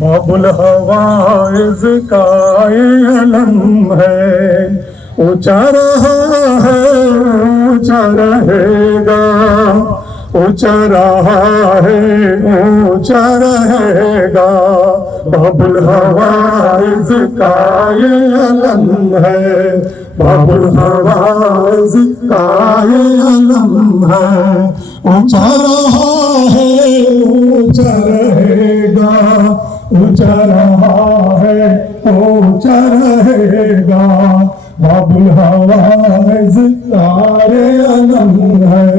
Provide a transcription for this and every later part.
बाबुल हवाइज का ये अलम है, ऊंचा रहा है ऊंचा रहेगा, ऊंचा रहा है ऊंचा रहेगा। बाबुल हवाइज का ये अलम है, बाबुल हवाइज का ये अलम है, ऊंचा रहा है ऊंचा रहेगा, ऊंचा रहा है ऊंचा रहेगा। बाबुल हवाइज का ये अलम है,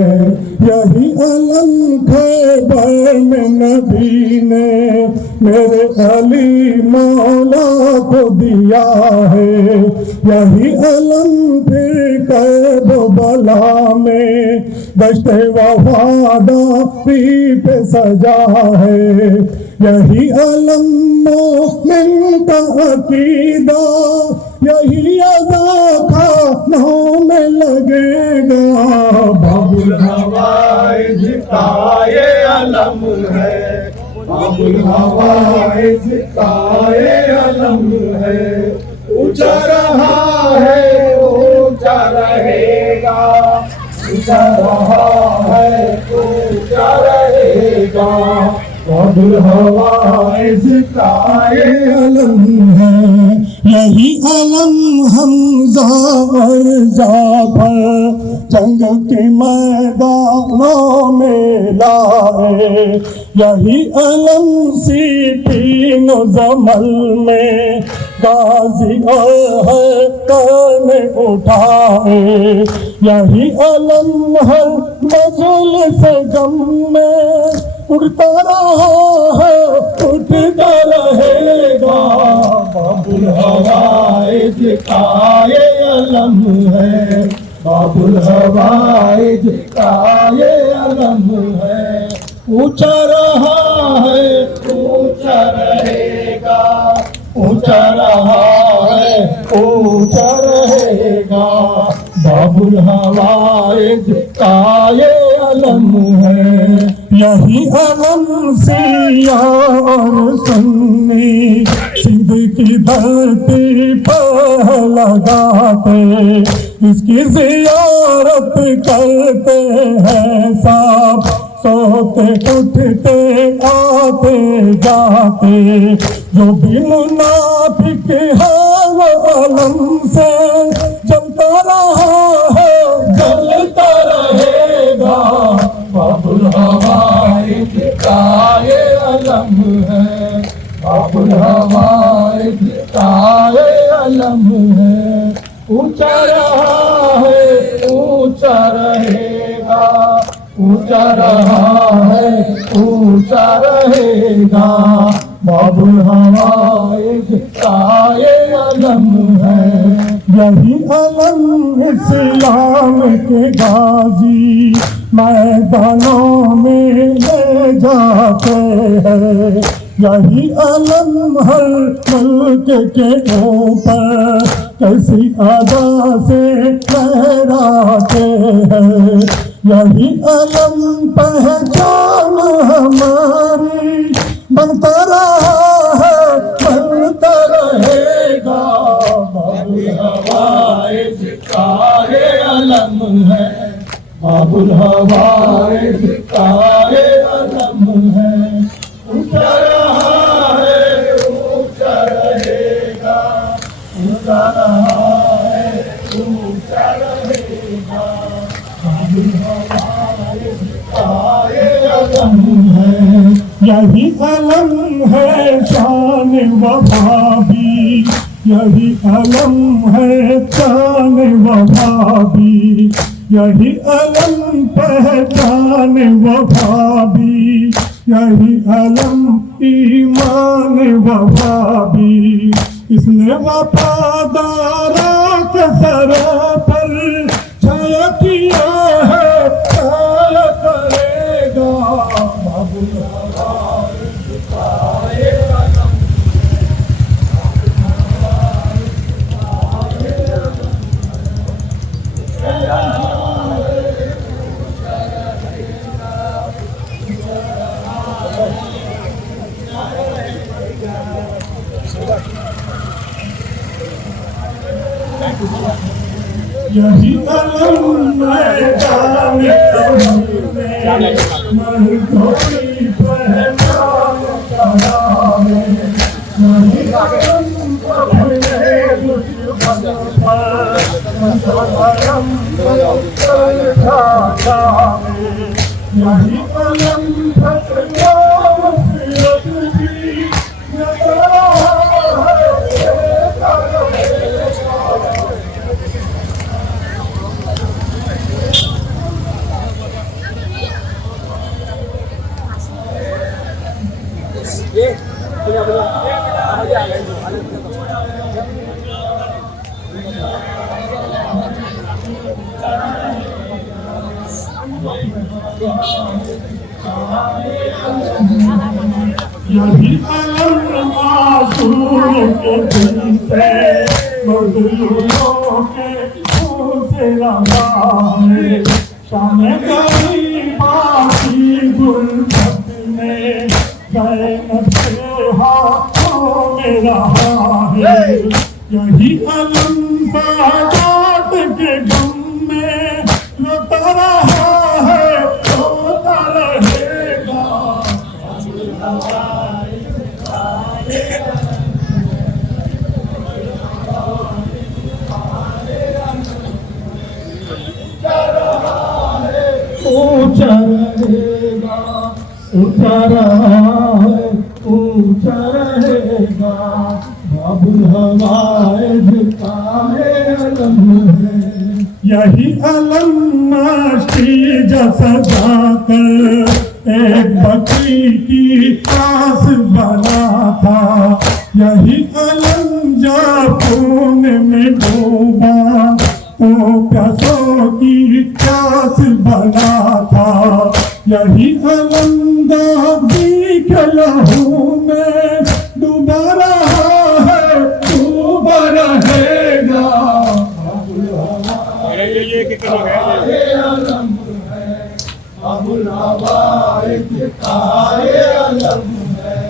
यही अलम खैबर में नबी ने मेरे अली मौला को दिया है, यही अलम फिर करबला में दश्ते वफादारी पे सजा है, यही अलम मोमिन का अकीदा, यही अज़ा खानों में लगेगा। बाबुल हवाइज का ये अलम है, बाबुल हवाइज का ये अलम है, ऊंचा रहा है ऊंचा रहेगा, ऊंचा रहा है ऊंचा रहेगा। बाबुल हवाइज का ये अलम है, यही अलम हमज़ा और जाफर जंग के मैदानों में लाए, यही अलम सिफीन ज़मल में गाजी और हैदर ने उठाए, यही अलम हर मजलिस गम में उड़ता रहा है उठता रहेगा। बाबुल हवाइज का ये अलम है, बाबुल हवाइज का ये अलम है, ऊंचा रहा है ऊंचा रहेगा, ऊंचा रहा है ऊंचा रहेगा। बाबुल हवाइज का ये अलम है, यही अलम सिया और सुन्नी सिंध की धरती पर लगाते, इसकी ज़ियारत करते हैं सब, सोते उठते आते जाते, जो भी मुनाफिक है वो अलम से जलता रहा है जलता रहेगा। बाबुल हवाइज का ये अलम है, बाबुल हवाइज का ये अलम है, ऊंचा रहा है ऊंचा रहेगा, ऊंचा रहा है ऊंचा रहेगा। बाबुल हवाइज का ये अलम है, यही अलम इस्लाम के गाजी मैदानों में ले जाते हैं, यही अलम हर मुल्क के ऊपर कैसी अदा से लहराते हैं, यही अलम पहचान हमारी बनता रहा है बनता रहेगा। बाबुल हवाइज का ये अलम है, बाबुल हवाइज का ये अलम है, ऊंचा रहा है ऊंचा रहेगा, ऊंचा रहा है ऊंचा रहेगा। बाबुल हवाइज का ये अलम है, यही अलम है शान वफा भी यही अलम है शान वफा भी, यही अलम पहचान वफा भी, यही अलम ईमान वफा भी। इसने वफादारा के सर पर छाया किया है, छाया करेगा बाबुल यही अलम मैदान में मरघोड़ी पहचान करा है, यही अलम अपने दुश्मन पर अलम ठाठा है, यही अलम फतवा मुसीबत की नजरा है। यही अलम मासूम के दिल से मजलूमों के खून से रंगा है, शाम गरीबा की गुर्बत में ज़ैनब के हाथों में रहा है। यही अलम सादात के गम में रोता रहा है, रोता रहेगा। ऊंचा रहेगा, ऊंचा रहा है, ऊंचा रहेगा बाबुल हवाइज का अलम है। यही अलम नाश्ती जैसा जाकर एक बकरी की आस बना था, यही अलम जा खून में डूबा तो प्यासों की प्यास बना था, यही अलम गाजी के लहू में डूबा रहा है, डूबा रहेगा। अलम है बाबुल हवाइज का अलम है,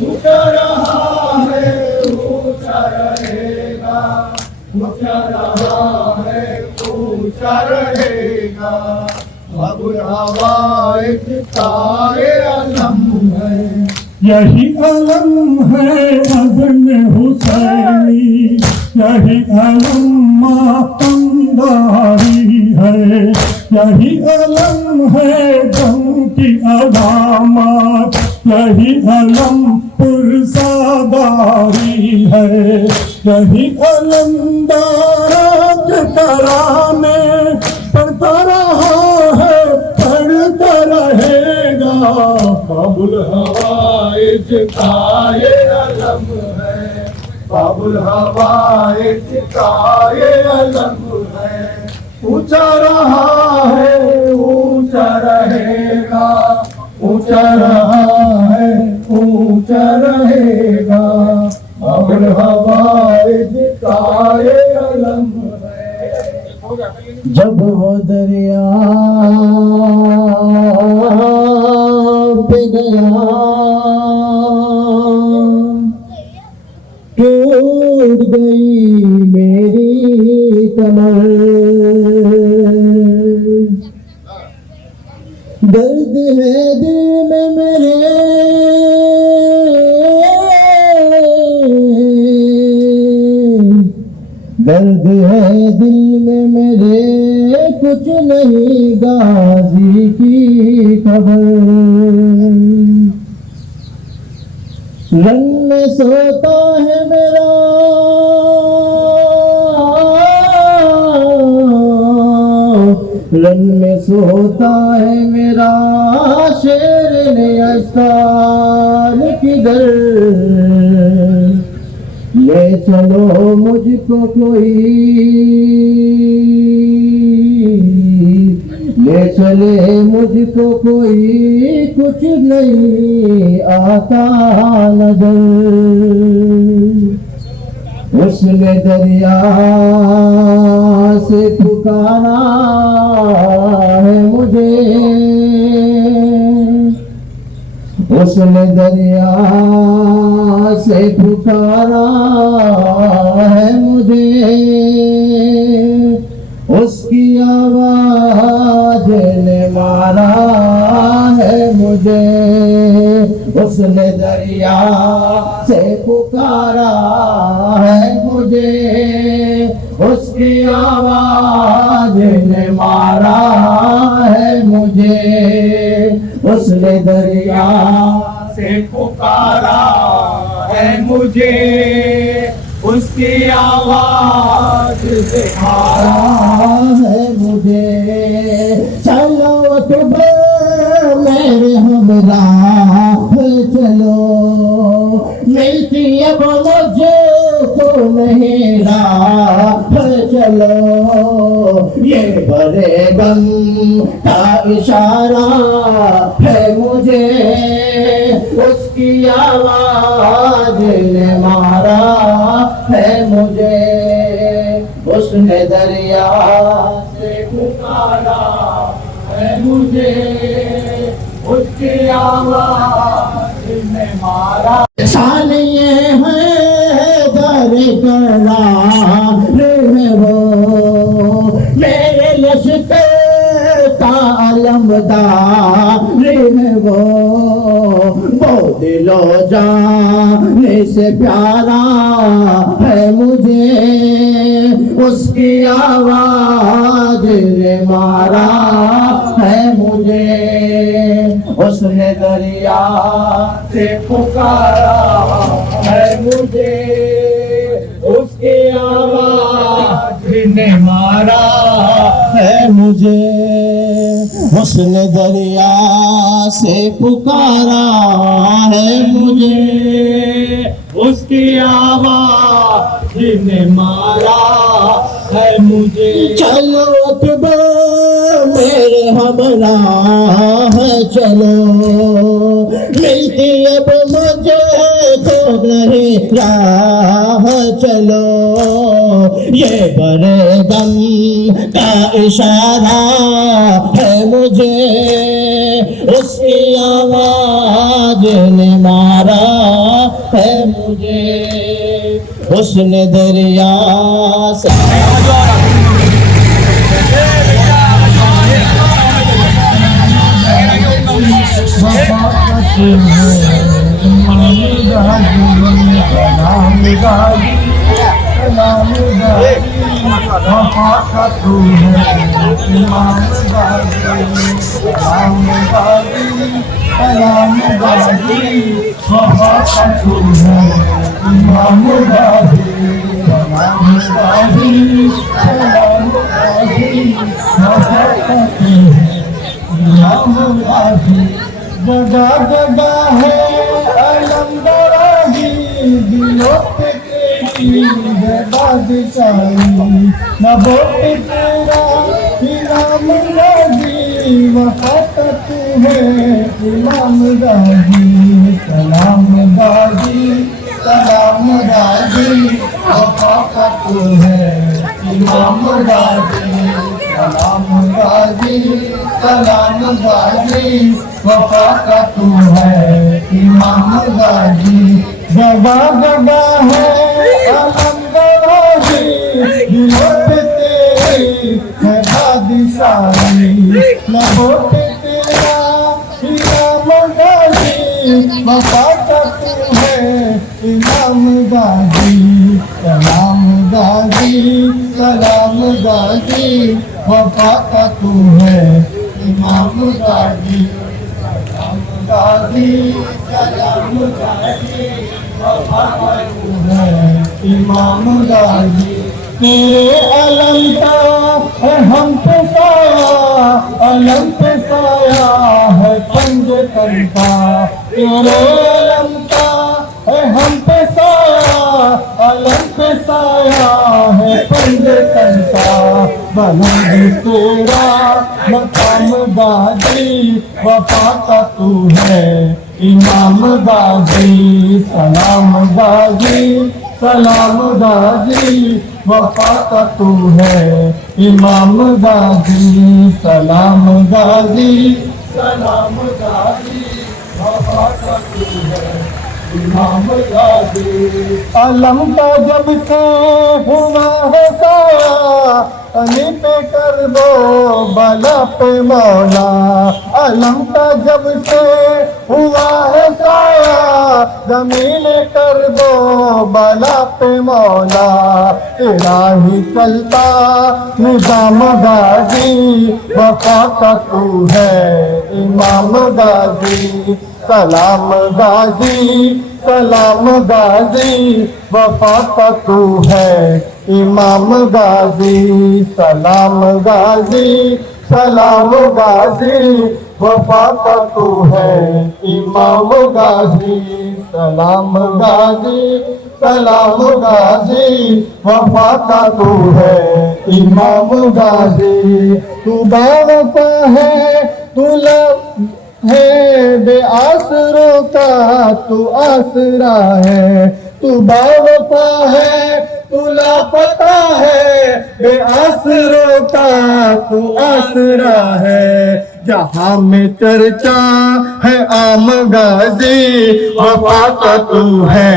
ऊंचा रहा है, ऊंचा रहेगा, ऊंचा रहा है, ऊंचा रहेगा बाबुल हवाइज का अलम है। यही अलम है अज़्म हुसैनी, यही अलम मातमदारी है, यही अलम है गम की अलामत, यही अलम पुरसादारी है, यही अलम दारात तराने पढ़ता रहा है, पढ़ता रहेगा बाबुल हवाइज का अलम है, बाबुल हवाइज का अलम है। ऊंचा रहा है, ऊंचा रहेगा, ऊंचा रहा है, ऊंचा रहेगा बाबुल हवाइज का अलम है। जब वो दरिया पे गया टूट गई मेरी कमर, दर्द है दिल में मेरे, दर्द है दिल में मेरे, कुछ नहीं गाजी की खबर। रन में सोता है मेरा रन में सोता है मेरा शेर ने आस्तान किधर ले चलो मुझको कोई ले चले मुझको कोई कुछ नहीं आता नजर उसने दरिया से पुकारा है मुझे उसने दरिया से पुकारा है मुझे उसकी आवाज ने मारा है मुझे उसने दरिया से पुकारा है मुझे उसकी आवाज ने मारा है मुझे उसने दरिया से पुकारा है मुझे उसकी आवाज से मारा है मुझे चलो तुम्हें मेरे हमराह चलो मिलती अब मुझे तो नहीं राह चलो ये बड़े गम का इशारा है मुझे उसकी आवाज ने मारा है मुझे उसने दरिया से पुकारा है मुझे उसकी आवाज ने मारा सालिए है दर करार है वो मेरे लश्कर का अलमदार है वो दिलो जाने से प्यारा है मुझे उसकी आवाज ने मारा है मुझे उसने दरिया से पुकारा है मुझे उसकी आवाज ने मारा है मुझे उसने दरिया से पुकारा है मुझे उसकी आवाज ने मारा है मुझे चलो अकबर मेरे हमराह चलो मिलती अब मुझे तो नहीं राह चलो ये बड़े गम का इशारा है मुझे उसकी आवाज ने मारा है मुझे उसने दरिया से जगह जगह है अलमदराही दिलों पे तेरी बादशाही नभो पे तेरा इमाम गाजी वफात तू है इमाम गाजी सलाम गाजी वफात तू है इमाम गाजी सलाम गाजी वफा का तू है इमाम गाजी जगह जगह है अलमदराही दिलों पे तेरी है बादशाही लबों पे तेरा इमाम गाजी वफा का तू है इमाम गाजी सलाम गाजी वफा का तू है इमाम गाजी सलाम गाजी वफा का तू है इमाम गाजी। तेरे अलम का है हम पे साया, अलम पे साया है पंज तन का। तेरे अलम का है हम पे साया, अलम पे साया है पंज तन का। बुलंद तेरा मकाम गाजी, वफा का तू है इमाम गाजी। सलाम गाजी, सलाम गाजी, वफा का तू है इमाम गाजी। सलाम गाजी, सलाम गाजी, वफा का तू है इमाम गाजी। अलम का जब से हुआ है साया, अली पे कर दो बला पे मौला। अलम का जब से हुआ है साया, जमीन कर दो बला पे मौला। तेरा ही चलता निजाम गाजी, वफा का तू है इमाम गाजी। सलाम गाजी, सलाम गाजी, वफा का तू है इमाम गाजी। सलाम गाजी, सलाम गाजी, वफा का तू है इमाम गाजी। सलाम गाजी, सलाम गाजी, वफा का तू है इमाम गाजी। तू बावफा है, तू है बेआसरों का तू आसरा है। तू बावफा है, तू लापता है, बेआसरों का तू आसरा है। जहाँ में चर्चा है आम गाजी, वफा का तू है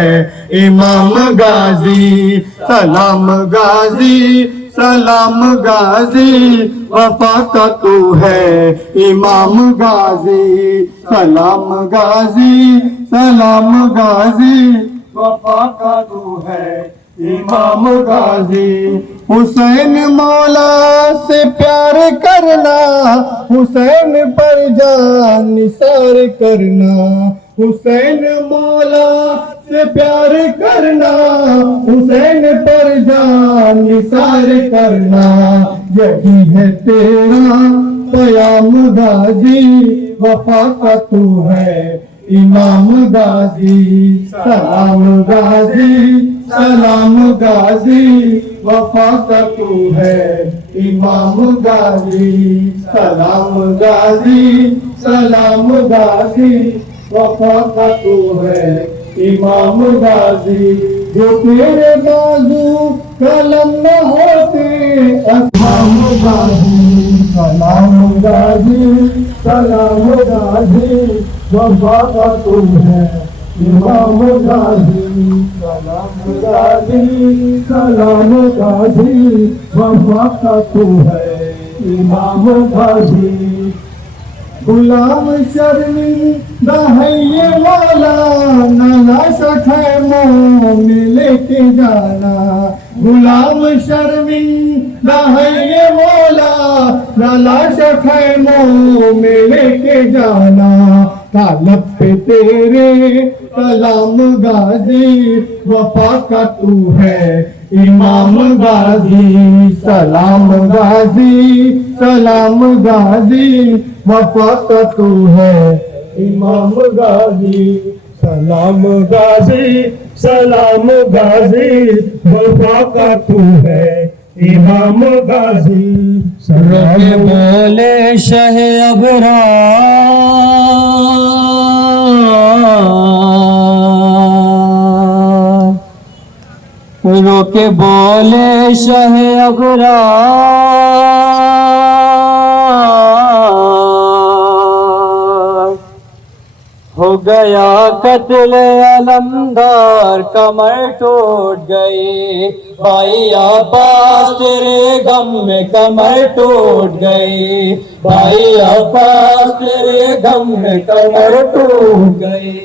इमाम गाजी। सलाम गाजी, सलाम गाजी, वफा का तू है इमाम गाजी। सलाम गाजी, सलाम गाजी, वफा का तू है इमाम गाजी। हुसैन मौला से प्यार करना, हुसैन पर जान निसार करना। हुसैन मौला से प्यार करना, हुसैन पर जान निसार करना। यही है तेरा क़याम गाजी, वफा का तू है इमाम गाजी। सलाम गाजी, सलाम गाजी, वफा का तू है इमाम गाजी। सलाम गाजी, सलाम गाजी, वफा का तू है इमाम गाजी। जो तेरे बाजू कलम न होते, इमाम गाजी। सलाम गाजी, सलाम गाजी, वफा का तू है इमाम गाजी। सलाम गाजी, सलाम गाजी, वफा का तू है इमाम गाजी। गुलाम शर्मिंदा है ये मौला, नाला खैमों में लेके जाना। गुलाम शर्मिंदा है ये मौला, नाला खैमों में लेके जाना। तालब पे तेरे कलाम गाजी, वफा का तू है इमाम गाजी। सलाम गाजी, सलाम गाजी, वफा का तू है इमाम गाजी। सलाम गाजी, सलाम गाजी, वफा का तू है इमाम गाजी। रोके बोले शह अबरार, रोके बोले शह अबरार। हो गया कत्ल अलमदार, कमर टूट गई भाई अब्बास तेरे गम में कमर टूट गई। भाई अब्बास तेरे गम में कमर टूट गई।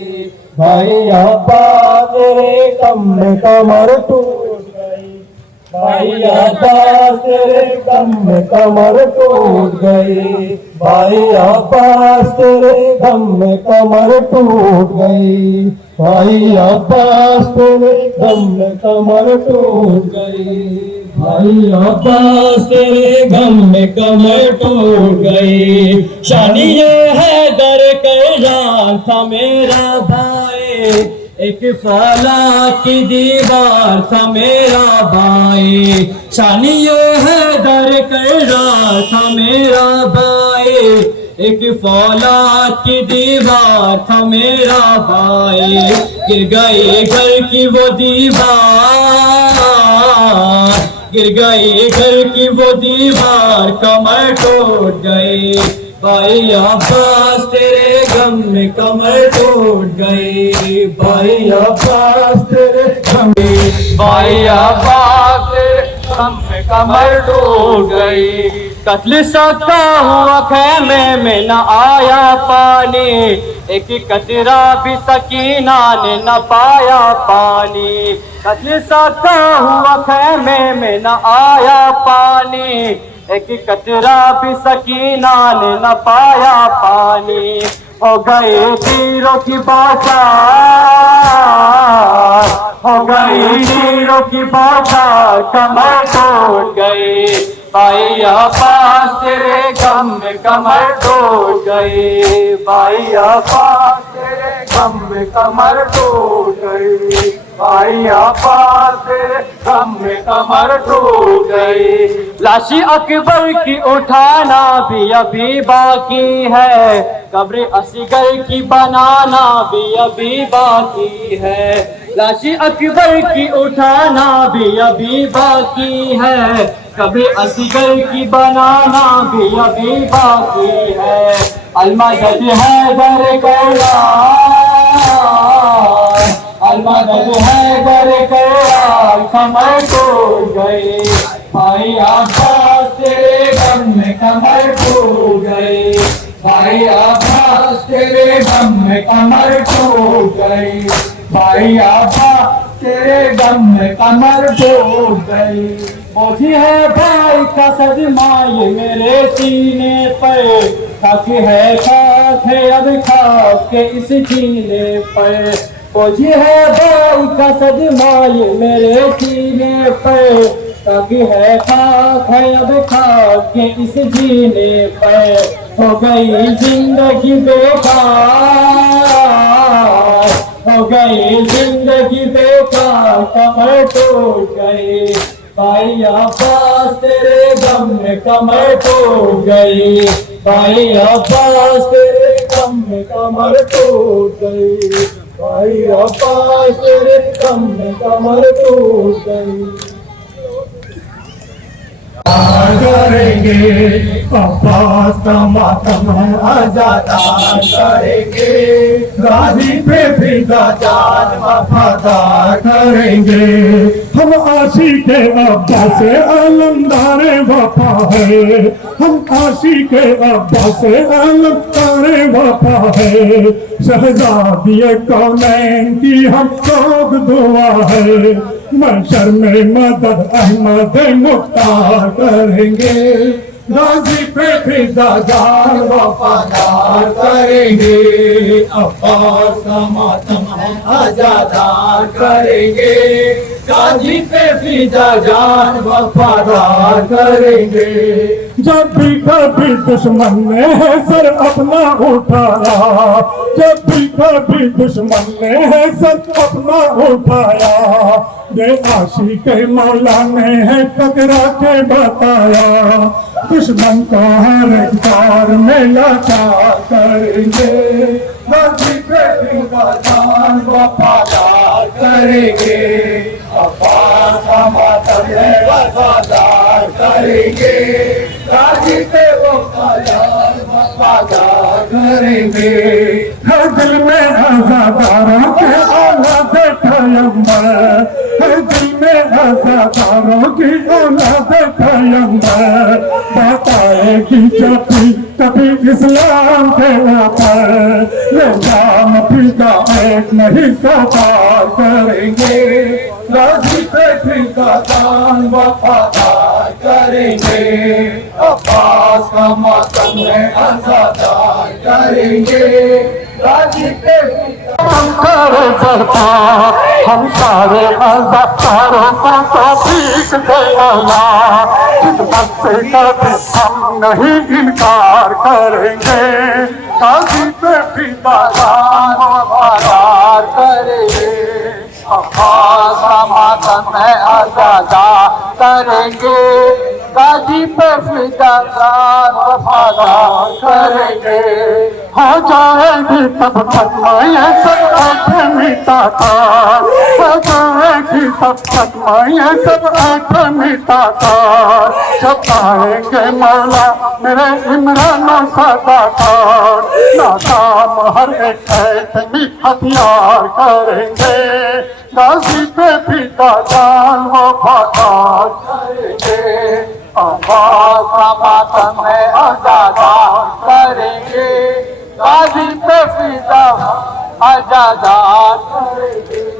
भाई अब्बास तेरे गम में कमर टूट गई। भाई अब्बास तेरे गम में कमर टूट गई, भाई अब्बास तेरे गम में कमर टूट गई, भाई अब्बास तेरे गम में कमर टूट गई, भाई अब्बास तेरे गम में कमर टूट गई। शानी ये है दर कैलान था मेरा भाई, एक फौला की दीवार था मेरा भाई, शानी ये है दर कैलान था मेरा भाई, एक फौलाद की दीवार था मेरा भाई, गिर गई घर की वो दीवार, गिर गई घर की वो दीवार, कमर टूट गई, भाई अब्बास तेरे गम में कमर टूट गई, भाई अब्बास तेरे गम में, भाई अब्बास तेरे गम में कमर टूट गई। कत्ल सका हुआ खैमे में न आया पानी, एक कतरा भी सकीना ने न पाया पानी, कत्ल सका हुआ खैमे में न आया पानी, एक कतरा भी सकीना ने न पाया पानी, हो गए तीरों की बौछार, हो गई तीरों की बौछार, कमर टूट गई, भाई अब्बास तेरे गम में कमर टूट गई, भाई अब्बास तेरे गम में कमर टूट गई, भाई अब्बास तेरे गम में कमर टूट गई। लाशी अकबर की उठाना भी अभी बाकी है, कब्र असगर की बनाना भी अभी बाकी है, लाशी अकबर की उठाना भी अभी बाकी है, कब्र असगर की बनाना भी अभी बाकी है, अलमदद है दर कैलाश, अलमदद है दर कैलाश, कमर टूट गई, भाई अब्बास तेरे गम में कमर टूट गई, भाई अब्बास तेरे गम में कमर टूट गई, भाई अब्बास तेरे गम में कमर टूट गई। बोझी है भाई का सदमा ये मेरे सीने पर, खाक है खाक है अब खाक के इस जीने पर, बोझी है भाई का सदमा ये मेरे सीने पर, खाक है खाक है अब खाक के इस जीने पर, हो गई जिंदगी बेकार, हो गई जिंदगी बेकार, कमर टूट गई, भाई अब्बास तेरे गम में कमर टूट गई, भाई अब्बास तेरे गम में कमर टूट गई, भाई अब्बास तेरे गम में कमर टूट गई। करेंगे अब्बास का मातम आजादार करेंगे, गाजी पे फिदा जान वफादार करेंगे, हम आशिक अब्बास से अलमदार वफा है, हम आशिक अब्बास से अलमदार वफा है, शहजादी कौनैन की हम सब दुआ है, महशर में मदद अहमद मुख्तार करेंगे, गाजी पे फिदा जान वफादार करेंगे, अब्बास का मातम आजादार करेंगे, गाजी पे फिदा जान वफादार करेंगे। जब भी कभी दुश्मन ने सर अपना उठाया, जब भी कभी दुश्मन ने सर अपना उठाया, ये आशिक मौला ने है टकरा के बताया, दुश्मन को हर एक दौर में लाचार करेंगे, गाजी पे फिदा जान वफादार करेंगे, अब्बास का मातम वफादार करेंगे, गाजी पे वफादार वफादार करेंगे। हर दिल में आज़ादारों के औलाद पैगंबर, हर दिल में आज़ादारों की औलाद पैगंबर, बताएगी जब भी कभी इस्लाम के ऊपर, निजाम फिदा एक नहीं सवार करेंगे, गाजी पे फिदा जान वफादार करेंगे, अब्बास का मातम है आजादार करेंगे, गाजी पे करे सरकार हम सारे मज़हबारों को तौफीक देना, खिदमत से कभी हम नहीं इनकार करेंगे, गाजी पे फिदा जान वफादार करेंगे, अब्बास का मातम है आजादार करेंगे, गाजी पे फिदा जान वफादार करेंगे, हो जाएगी तब खत्म ये सब आँख मिटाता, हो जाएगी तब खत्म ये सब आँख मिटाता, जब आएंगे मौला मेरे इमरानो सदाकार, नाकाम हर एक ऐतमी हथियार करेंगे, गाजी पे फिदा जान वफादार करेंगे, अब्बास का मातम है आजादार करेंगे, गाजी पे फिदा आजादार करेंगे।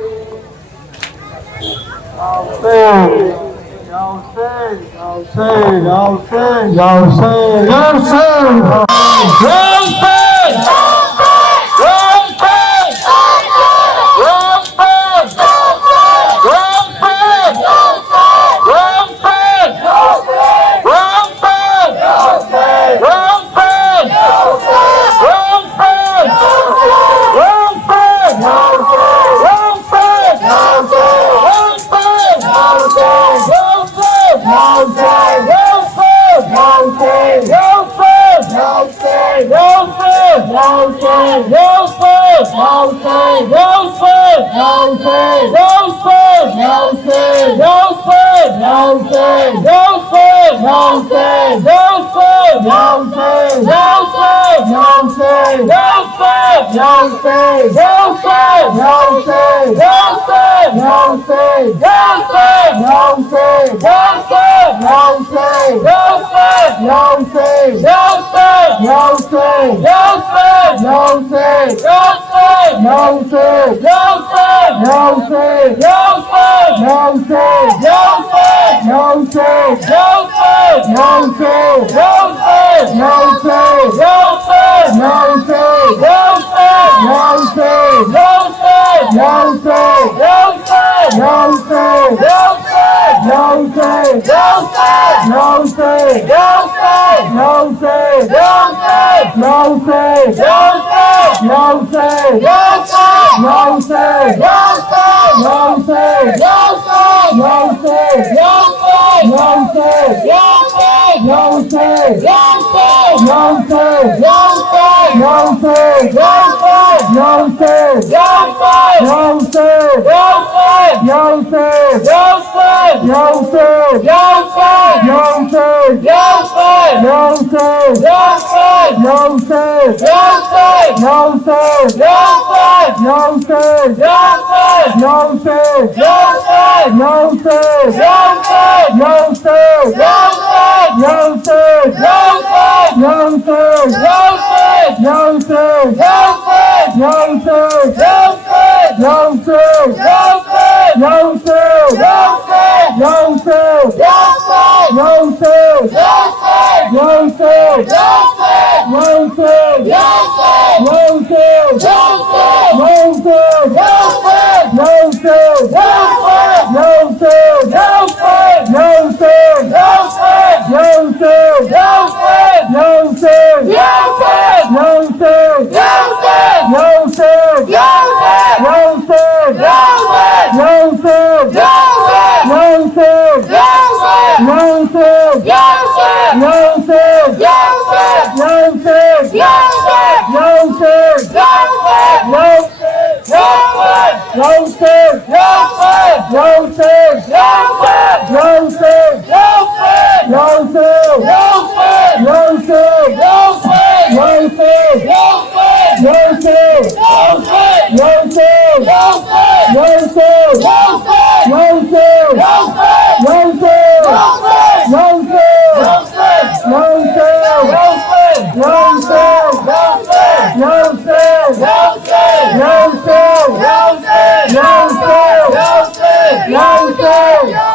Yo,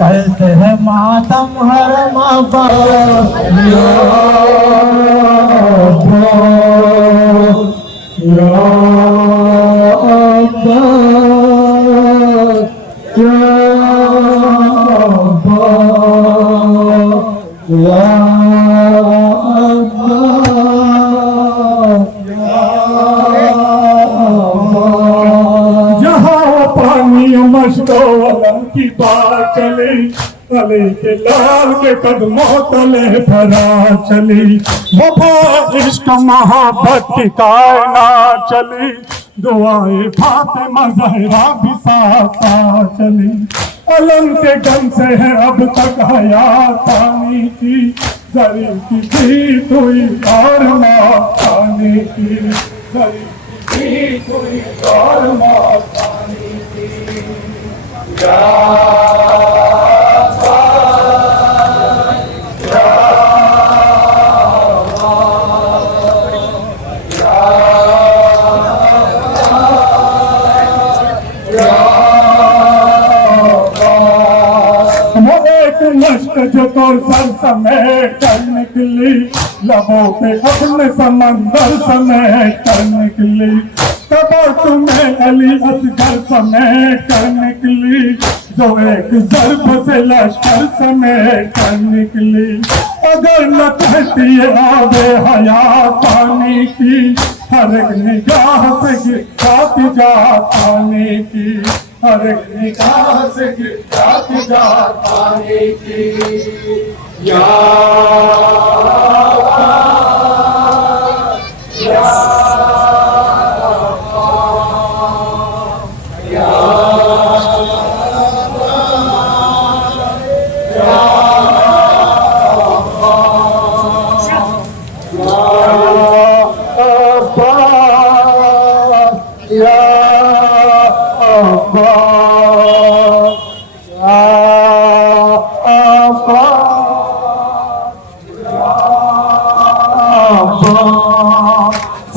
कहते हैं मातम हर मापा की बात चली अली के लाल के कदमों तले फरा चली वफा इश्क मोहब्बत की कायनात चली दुआएं फातिमा ज़हरा भी साथ साथ चली अलम के गम से है अब तक हयात पानी की जरी की जीत हुई और मौत पानी की जरी की जीत हुई और मौत पानी की जो तो सर समेट कर निकली लबों पे अपने समंदर समेट कर निकली तबस्सुम में अली असगर समेट कर निकली जो एक ज़र्ब से लश्कर समेट कर निकली अगर न कहती ये आबे हयात पानी की हर एक निगाह से गिरती जा पानी की हर एक निगाह से गिरती जा पानी की या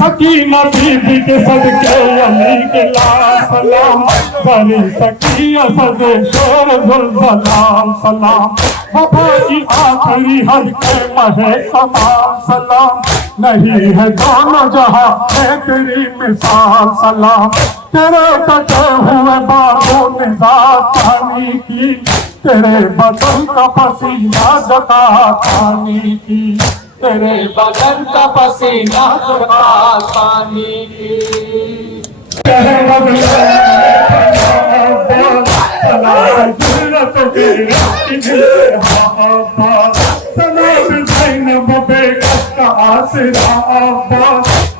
सकीना बीबी के सदके अली के लाल सलाम बड़ी सकी असद शोर सलाम सलाम वफा की आखिरी हद के महे तमाम सलाम नहीं है दोनों जहां है तेरी मिसाल सलाम तेरे कटे हुए बाबों ने जात पानी की तेरे बदन का पसीना जता पानी की तेरे बदन का पसीना जता पानी की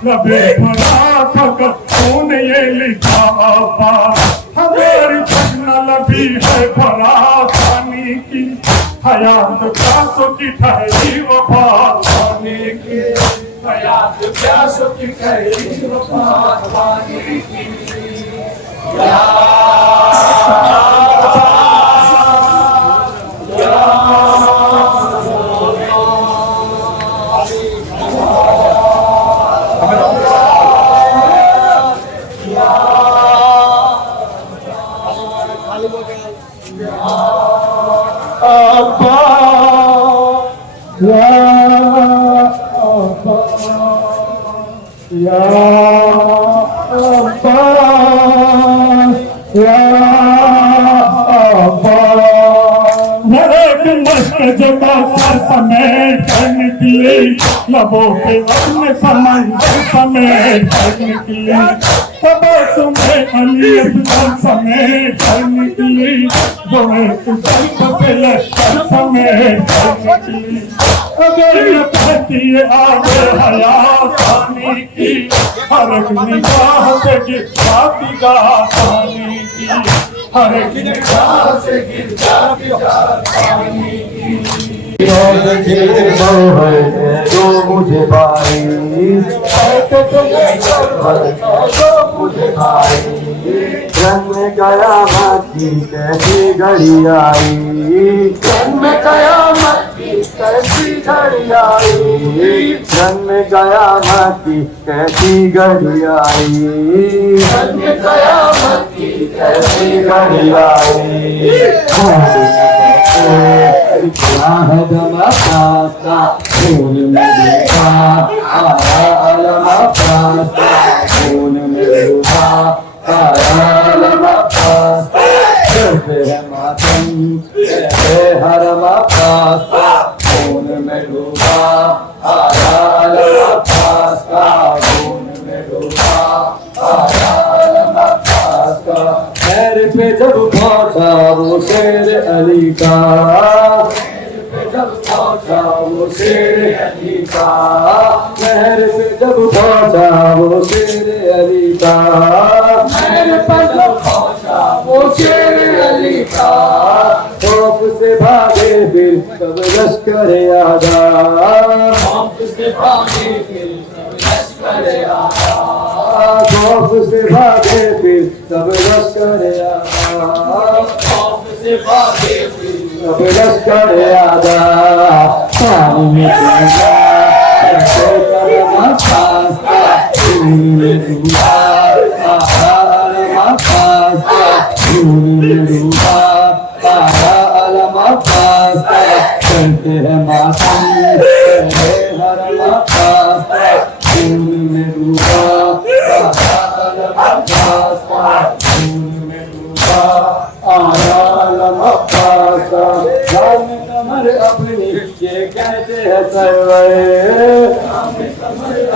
लबे फरा ये लिखा हमारी चखना लबी है फरा पानी की हयात प्यासों की ठहरी वफा पानी की हयात प्यासों की ठहरी वफा पानी की जगह सर समेट कर निकली लबों पे अपने समंदर समेट कर निकली तबस्सुम में अली असगर समेट कर निकली जो एक ज़र्ब से लश्कर समेट कर निकली अगर ये कहती ये आगे हयात पानी की हर एक निगाह से गिरती जा पानी की हर एक निगाह से गिरती जा पानी की जो मुझे भाई जो मुझे भाई जन्म कयामत की कैसी घड़ी आई, जन्म कयामत की कैसी घड़ी आई, जन्म कयामत की कैसी घड़ी आई, जन्म कयामत की कैसी घड़ी आई। क्या है जमा पास्ता खून में डूबा, आया अलमा पास्ता खून में डूबा, आया अलमा पास्ता करते हैं मातम तेरे हरमा पास्ता खून में डूबा, आया अलमा पास्ता खून में डूबा, आया अलमा पास्ता। पैर पे जब पहुंचा वो शेर अली का, जब पहुंचा वो शेर अली का, महर पे जब पहुंचा वो शेर अली का, महर पे जब पहुंचा वो शेर अली का, खौफ से भागे फिर सब लश्कर आदा, खौफ से भागे फिर सब लश्कर आदा, खौफ से भागे फिर सब लश्कर आदा, खौफ से भागे फिर सब लश्कर आदा। पानी में डूबा कैसे करमा पास्ता खून में डूबा, आया अलमा पास्ता खून में डूबा, आया अलमा पास्ता करते हैं मातम तेरे हरमा पास्ता खून में डूबा, आया अलमा पास्ता खून में डूबा, आया अलमा पास्ता। कमर अपनी ये कहते हैं सरवर,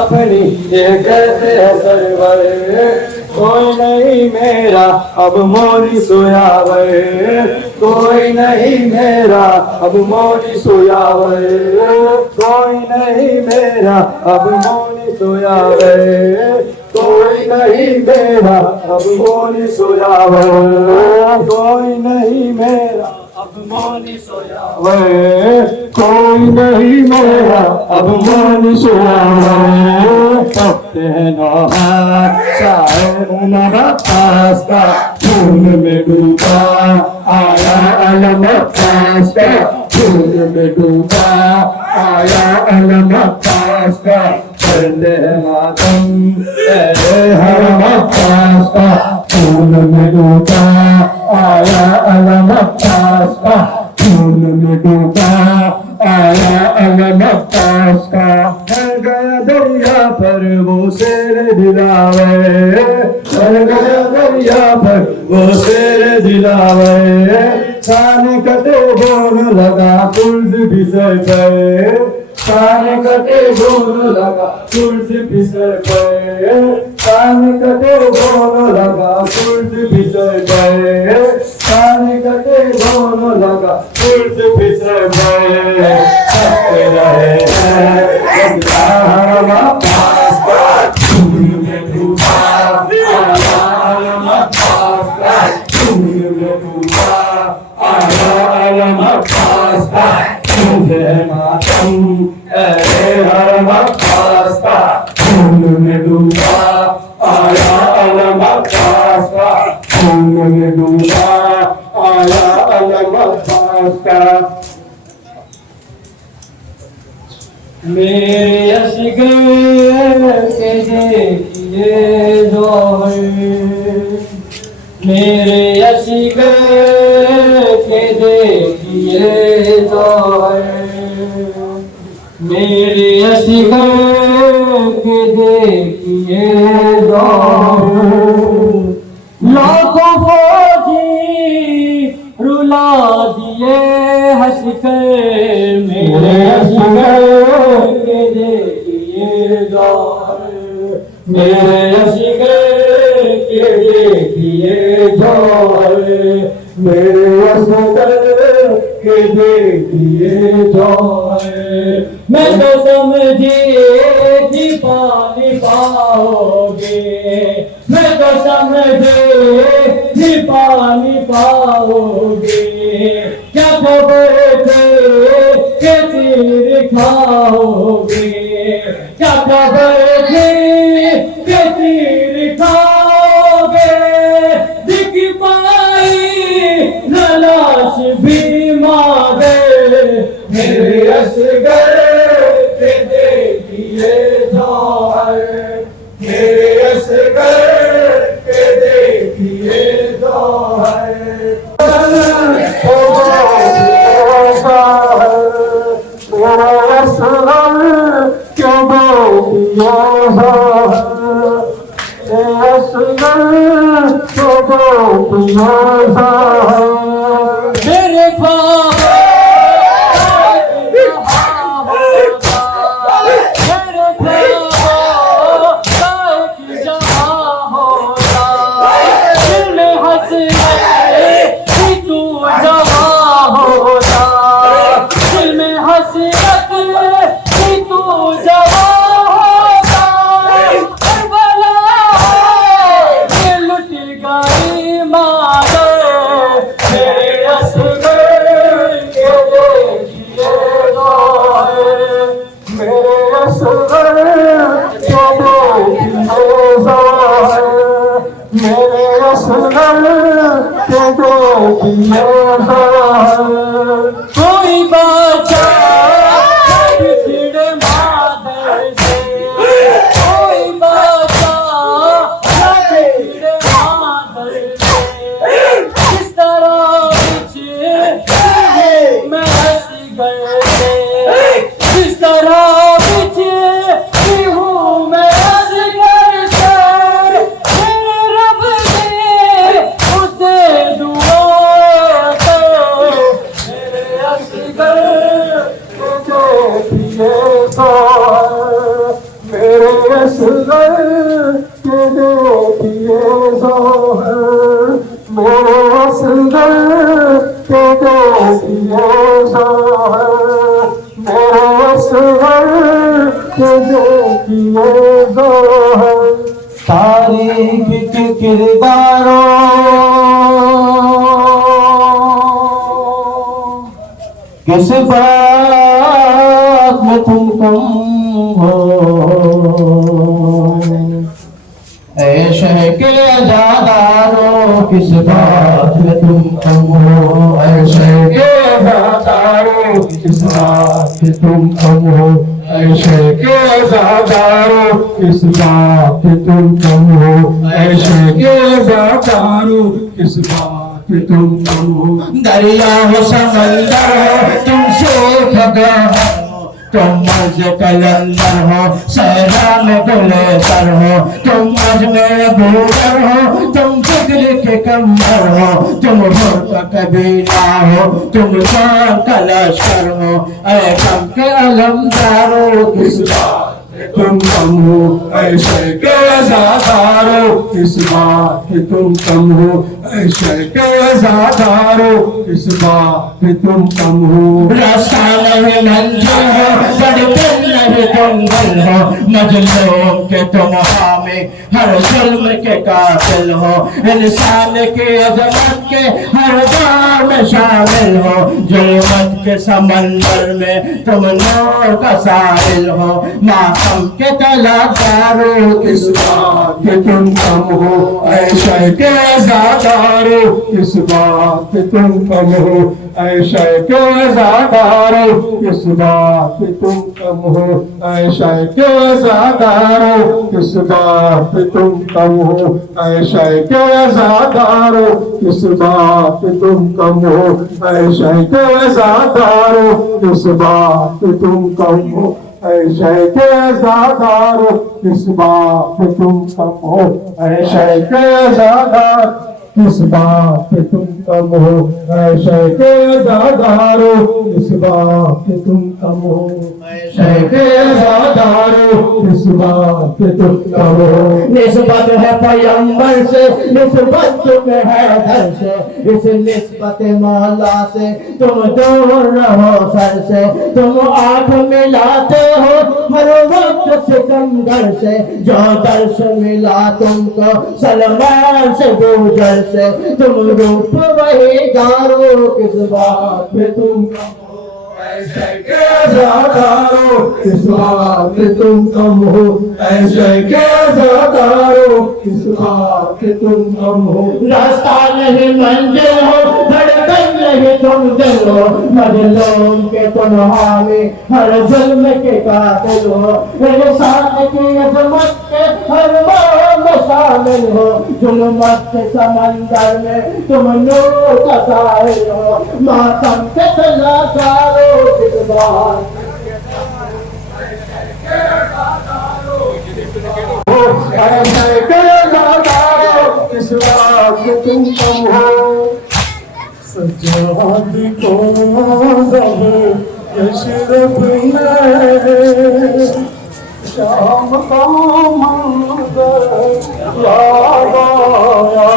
अपनी ये कहते हैं सरवर, कोई नहीं मेरा अब मोरी सोयावर, कोई नहीं मेरा अब मोरी सोयावर, कोई नहीं मेरा अब मोरी सोयावर, कोई नहीं मेरा अब मोरी सोयावर, कोई नहीं मेरा अब मोनी सोयावर, कोई नहीं मेरा अब मोनी सोयावर। तपते हैं नौहार शायर नवा पास्ता खून में डूबा, आया अलमा पास्ता खून में डूबा, आया अलमा पास्ता करते हैं मातम तेरे हरमा पास्ता खून में डूबा, आया अलमा पास्ता खून में डूबा, आया अलमा पास्ता। चल गया दरिया पर वो शेर दिलावे, चल गया दरिया पर वो शेर दिलावे, कान कटे बोल लगा तुलसी बिसर पे, कान कटे बोल लगा तुलसी बिसर पे, कान कटे बोल लगा तुलसी बिसर पे, कान कटे बोल लगा तुलसी बिसर पे। सबके रहे हैं हरमा पास्ता खून में डूबा, आया अलमा पास्ता खून में डूबा, आया अलमा पास्ता तुझे मातम तेरे हरमा पास्ता खून में डूबा, आया अलमा पास्ता खून में डूबा, आया अलमा पास्ता। मेरे असगर के देखिए जोहर, मेरे असगर के देखिए जोहर, मेरे असगर के देखिए जोहर, लाखों फौजी रुला दिए हंसकर, मेरे असगर के देखिए जोहर, मेरे असगर के देखिए जोहर, मेरे असगर के देखिए जोहर। मैं तो समझे कि पानी पाओगे, मैं तो समझे कि पानी पाओगे, क्या खबर थे कि तीर खाओगे, क्या खबर थी कि तीर खाओगे। मेरे असगर के देखिए जौहर, मेरे असगर के देखिए जौहर। मेरे ख्वाब कोई बच्चा बिछड़े मादर से, कोई बच्चा बिछड़े मादर से, किस तरह बिछड़े मैं हंस गए थे, किस तरह बिछड़ी हूँ मैं हंस गए थे। मेरे रब ने उसे दुआ दे, मेरे असगर मेरे असगर के देखिए ज़ोहर, मेरे असगर के देखिए ज़ोहर, मेरे असगर के देखिए ज़ोहर। तारीख के किरदारों किस बात में तुम कम हो, ऐशे के आज़ादारों किस बात में तुम कम हो, ऐशे के आज़ादारों किस बात में तुम कम हो, ऐशे के आज़ादारों किस बात में तुम कम हो, ऐशे के आज़ादारों किस बात में तुम कम हो। दरिया हो समंदर हो तुमसे खगा हो, तुम मज कलंदर हो सहरान गुलेतर हो, तुम मज में भूगर हो तुम फिक्र के कमर हो, तुम भोर का कबीला हो तुम जान का लश्कर हो, ऐ कम के अलमदारो किस बात तुम कम हो, ऐसे के आज़ादारो किस बात तुम कम हो, ऐसे के आज़ादारो किस बात तुम कम हो। रास्ता नहीं मंजिल हो सड़कें नहीं जंगल हो, मजलूम के तुम हामी हर जुल्म के कातिल हो, इंसान की अजमत के हर दौर में शामिल हो, जुल्मत के समंदर में तुम नूर का साहिल हो, मातम के तलादारो किस बात तुम कम हो, ऐशे के आज़ादारो किस बात तुम कम हो, ऐशे के आज़ादारो किस बात तुम कम हो, ऐशे के आज़ादारो किस बात तुम कम हो, ऐशे के आज़ादारो किस बात तुम कम हो, ऐशे के आज़ादारो किस बात तुम कम हो, ऐशे के आज़ादारो किस बात तुम कम हो, ऐशे के आज़ादार किस बात तुम कम हो, ऐशे के आज़ादारो किस बात तुम कम हो, ऐशे के आज़ादारो किस बात तुम कम हो। निस्बत है पैगंबर से, निस्बत तुम्हें है दर से, इस निस्बत मौला से तुम दूर रहो सर से, तुम आँख मिलाते हो हर वक्त सिकंदर से, जो दर्श मिला तुमको सलमान से गुजर से, तुम रूप वही गारो किस बात पे तुम कम हो, ऐसे कैसा तारो इस बात तुम कम हो, ऐसे कैसा तारो इस बात तुम कम हो। रास्ता नहीं मंजिल हो, धड़कन नहीं तुम दिल हो, मजलूम के तन्हा में हर जुल्म के कातिल हो, इंसान की अजमत के हर बार में शामिल हो, जुल्मत के समंदर में तुम नूर का साहिल हो, मातम के तलाकारो इस बार ऐसे कैसा तारो इस बात तुम कम हो। सजाद को यशरफ में शाम का मंजर याद आया,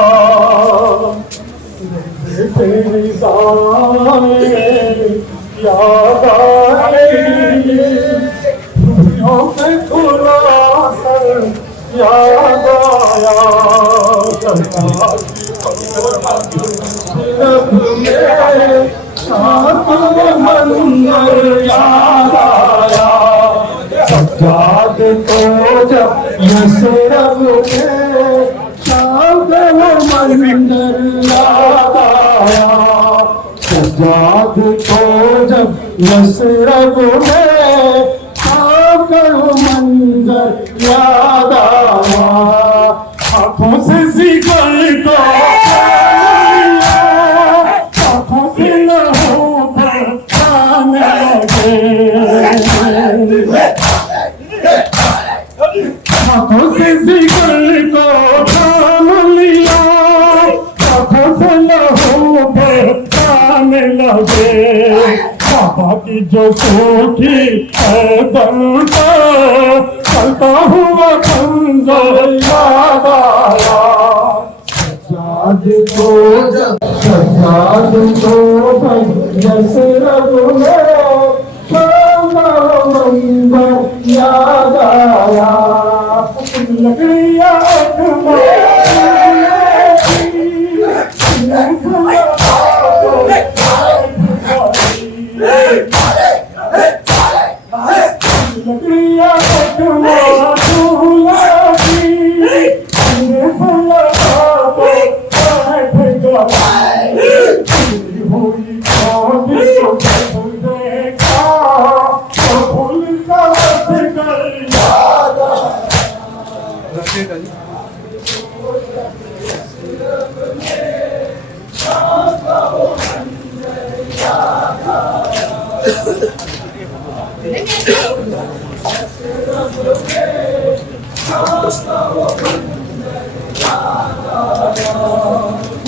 तेरी दाएं याद आई, दुनिया पे खुला सर याद आया। मंदिर याद आया, सज्जाद को जब यशरफ में शाम मंदिर याद आया, सज्जाद को जब यशरफ में शाम मंदिर याद आया। आँखों से जिगर को आँखों से लहू बरसाने लगे, आँखों से जिगर को थाम लिया, आँखों से लहू बरसाने लगे। बाबा की जो सूखी है बंदा चलता हुआ खंजर याद आया। सज्जाद को यशरफ में शाम मंदिर याद आया। लकड़ियाँ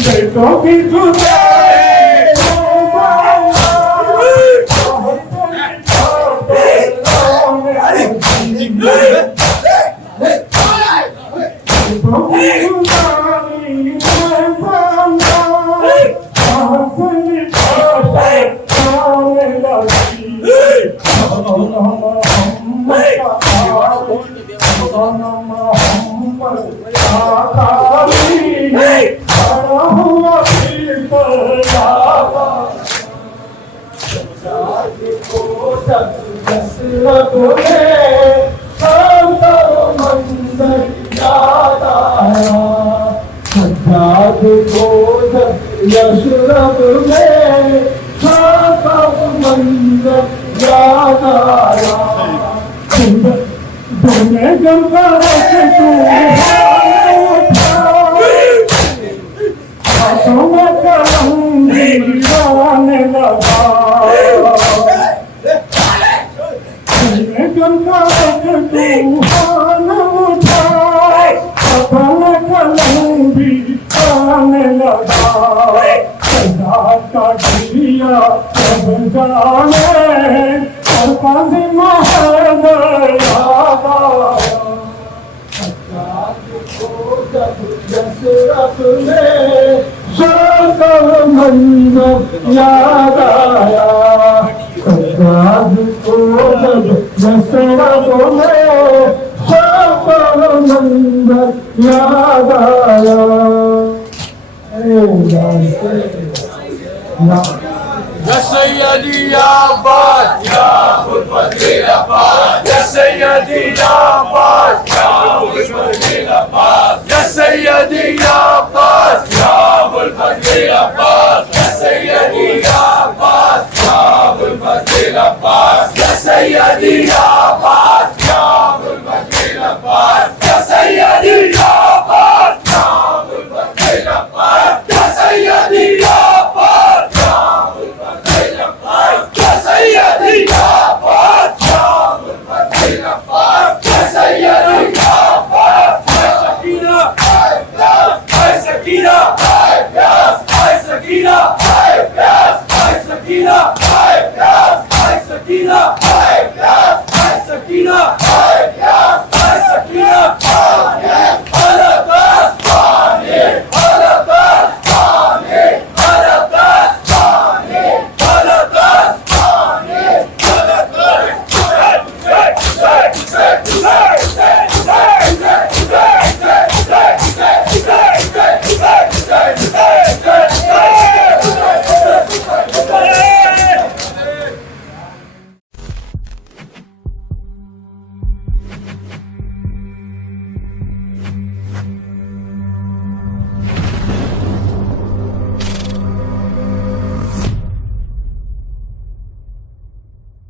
बेटों की जुदाई यशरफ में शाम मंदिर याद आया। दोने गंगा हाथों में कलंगी गाने लगा, गंगा तूफान उठा हाथों में कलंगी गाने लगा। का दिया सब जाने और काजी महल याद आया। यशरफ में शाम मंदिर याद आया। सज्जाद को जब यशरफ में शाम मंदिर याद आया। Ya Sayyidi Ya Abbas, Ya Abul Fazil Abbas, Ya Sayyidi Ya Abbas, Ya Abul Fazil Abbas, Ya Sayyidi Ya Abbas, Ya Abul Fazil Abbas, Ya Sayyidi Ya Abbas, Ya Abul Fazil Abbas, Ya Sayyidi Ya Abbas.